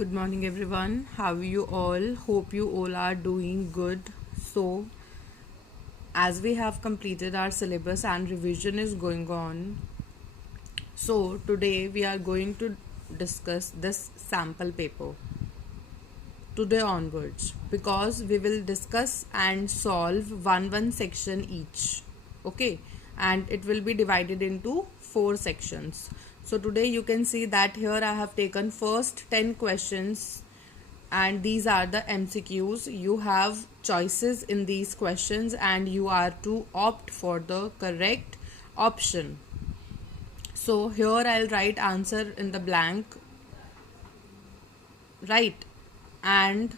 Good morning, everyone. How are you all? Hope you all are doing good. So, as we have completed our syllabus and revision is going on, so today we are going to discuss this sample paper today onwards because we will discuss and solve one section each. Okay, and it will be divided into 4 sections. So today you can see that here I have taken first 10 questions and these are the MCQs. You have choices in these questions and you are to opt for the correct option. So here I'll write answer in the blank, right? And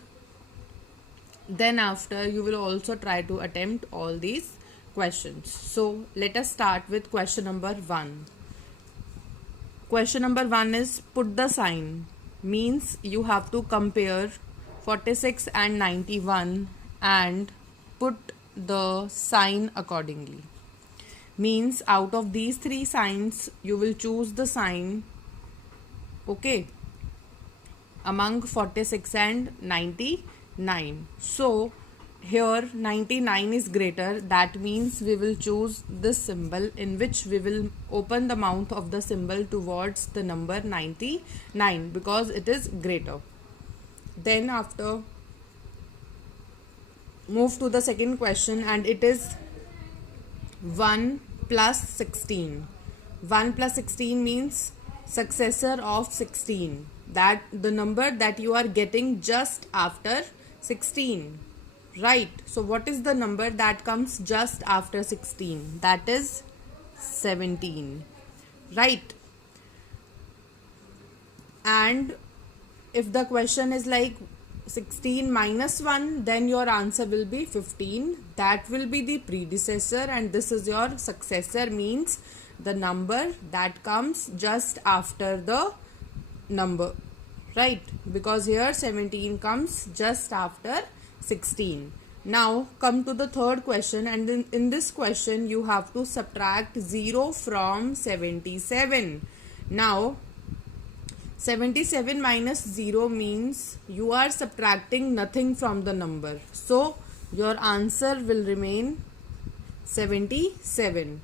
then after you will also try to attempt all these questions. So let us start with question number 1. Question number 1 is put the sign, means you have to compare 46 and 91 and put the sign accordingly. Means out of these 3 signs you will choose the sign, okay, among 46 and 99. So here 99 is greater, that means we will choose this symbol in which we will open the mouth of the symbol towards the number 99 because it is greater. Then after move to the second question and it is 1 plus 16. 1 plus 16 means successor of 16, that the number that you are getting just after 16, right? So what is the number that comes just after 16? That is 17, right? And if the question is like 16 minus 1, then your answer will be 15. That will be the predecessor and this is your successor, means the number that comes just after the number, right? Because here 17 comes just after 16. Now come to the third question, and in this question you have to subtract 0 from 77. Now 77 minus 0 means you are subtracting nothing from the number. So your answer will remain 77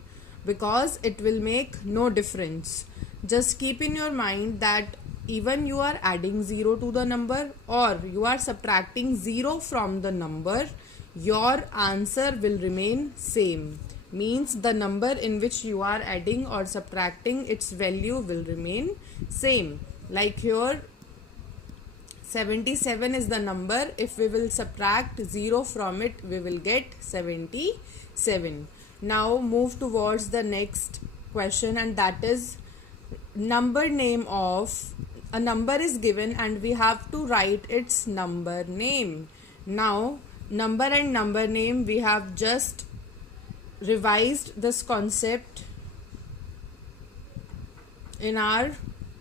because it will make no difference. Just keep in your mind that even you are adding 0 to the number or you are subtracting 0 from the number, your answer will remain same. Means the number in which you are adding or subtracting, its value will remain same. Like here 77 is the number, if we will subtract 0 from it we will get 77. Now move towards the next question, and that is number name of a number is given and we have to write its number name. Now number and number name, we have just revised this concept in our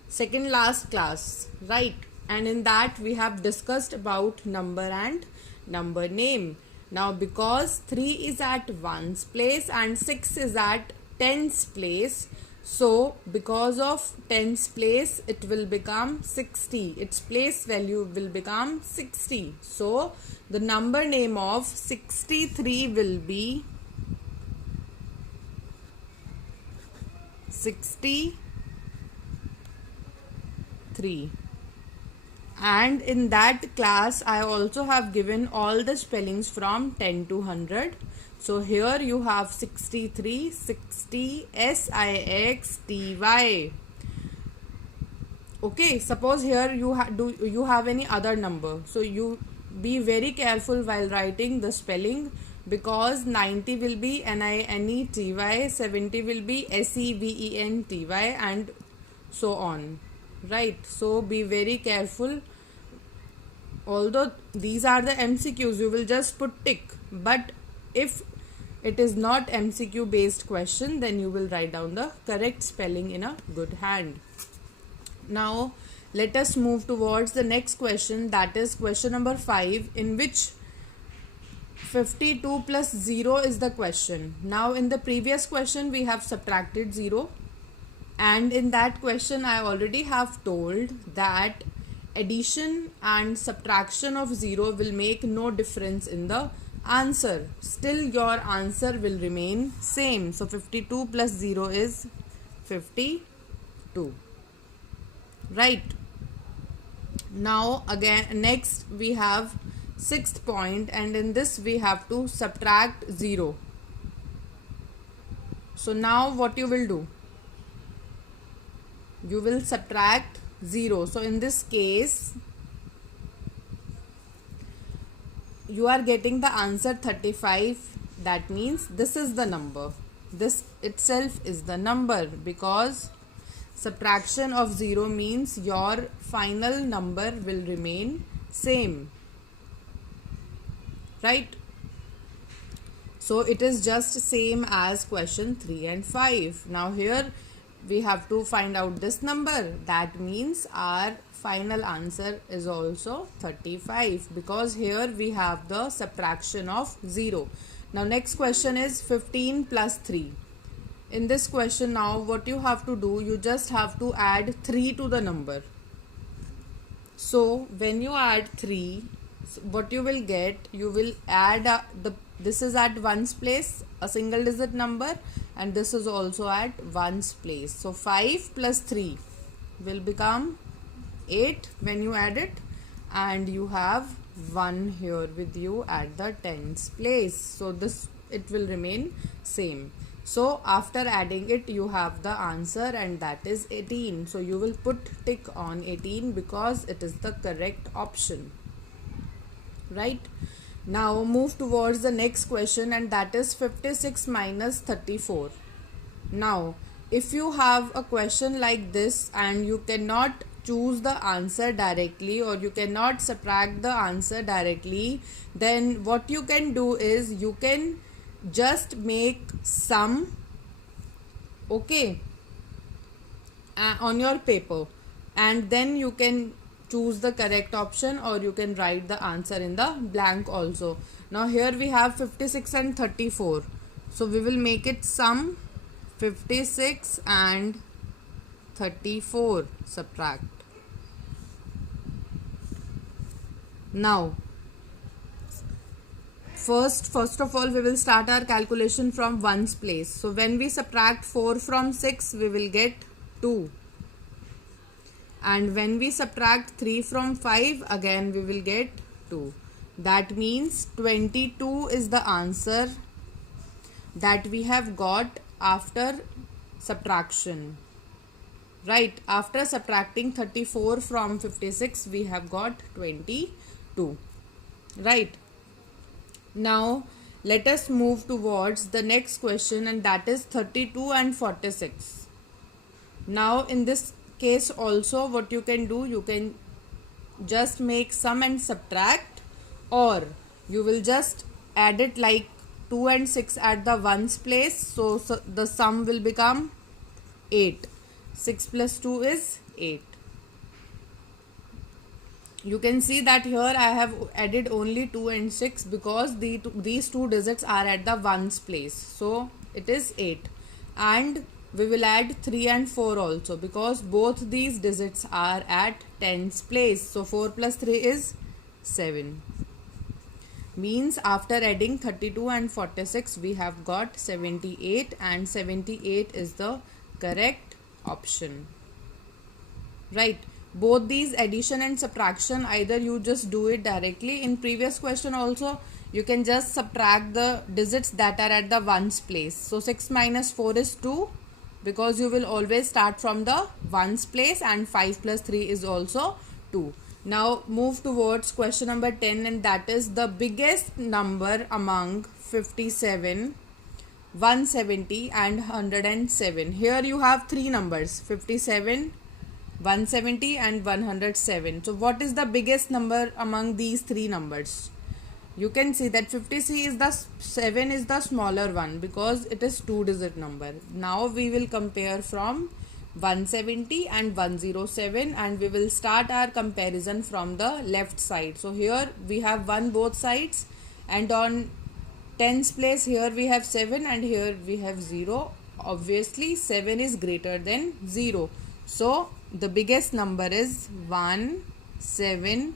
second last class, right? And in that we have discussed about number and number name. Now because 3 is at 1's place and 6 is at 10's place, so because of 10's place it will become 60, its place value will become 60. So the number name of 63 will be 63. And in that class I also have given all the spellings from 10 to 100. So here you have 63, 60, SIXTY. Okay, suppose here you have any other number, so you be very careful while writing the spelling, because 90 will be NINETY, 70 will be SEVENTY, and so on, right? So be very careful. Although these are the MCQs, you will just put tick, but if it is not MCQ based question, then you will write down the correct spelling in a good hand. Now let us move towards the next question, that is question number 5, in which 52 plus 0 is the question. Now in the previous question we have subtracted 0, and in that question I already have told that addition and subtraction of 0 will make no difference in the answer. Still your answer will remain same. So 52 plus 0 is 52. Right. Now again, next we have sixth point, and in this we have to subtract 0. So now what you will do? You will subtract 0. So in this case, you are getting the answer 35. That means this is the number. This itself is the number, because subtraction of 0 means your final number will remain same. Right? So it is just same as question 3 and 5. Now here we have to find out this number. That means our final answer is also 35, because here we have the subtraction of 0. Now next question is 15 plus 3. In this question, now what you have to do, you just have to add 3 to the number. So when you add 3, what you will get, you will add this is at ones place, a single digit number, and this is also at ones place. So 5 plus 3 will become 8 when you add it, and you have 1 here with you at the tens place. So this, it will remain same. So after adding it, you have the answer, and that is 18. So you will put tick on 18 because it is the correct option. Right? Now move towards the next question, and that is 56 minus 34. Now if you have a question like this and you cannot choose the answer directly, or you cannot subtract the answer directly, then what you can do is you can just make sum, okay, on your paper, and then you can choose the correct option, or you can write the answer in the blank also. Now here we have 56 and 34. So we will make it sum 56 and 34, subtract. Now first of all, we will start our calculation from ones place. So when we subtract 4 from 6, we will get 2. And when we subtract 3 from 5, again we will get 2. That means 22 is the answer that we have got after subtraction. Right? After subtracting 34 from 56, we have got 22. Right? Now let us move towards the next question, and that is 32 and 46. Now in this case also, what you can do, you can just make sum and subtract, or you will just add it like 2 and 6 at the ones place. So the sum will become 8. 6 plus 2 is 8. You can see that here I have added only 2 and 6 because these two digits are at the ones place. So it is 8. And we will add 3 and 4 also, because both these digits are at tens place. So 4 plus 3 is 7. Means after adding 32 and 46, we have got 78, and 78 is the correct option. Right? Both these addition and subtraction, either you just do it directly. In previous question also, you can just subtract the digits that are at the ones place. So 6 minus 4 is 2, because you will always start from the ones place, and 5 plus 3 is also 2. Now move towards question number 10, and that is the biggest number among 57, 170 and 107. Here you have three numbers, 57, 170 and 107. So what is the biggest number among these three numbers? You can see that 7 is the smaller one, because it is 2-digit number. Now we will compare from 170 and 107, and we will start our comparison from the left side. So here we have 1 both sides, and on tens place here we have 7 and here we have 0. Obviously 7 is greater than 0. So the biggest number is 1 70.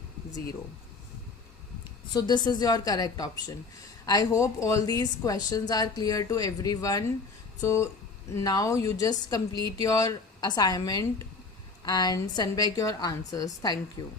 So this is your correct option. I hope all these questions are clear to everyone. So now you just complete your assignment and send back your answers. Thank you.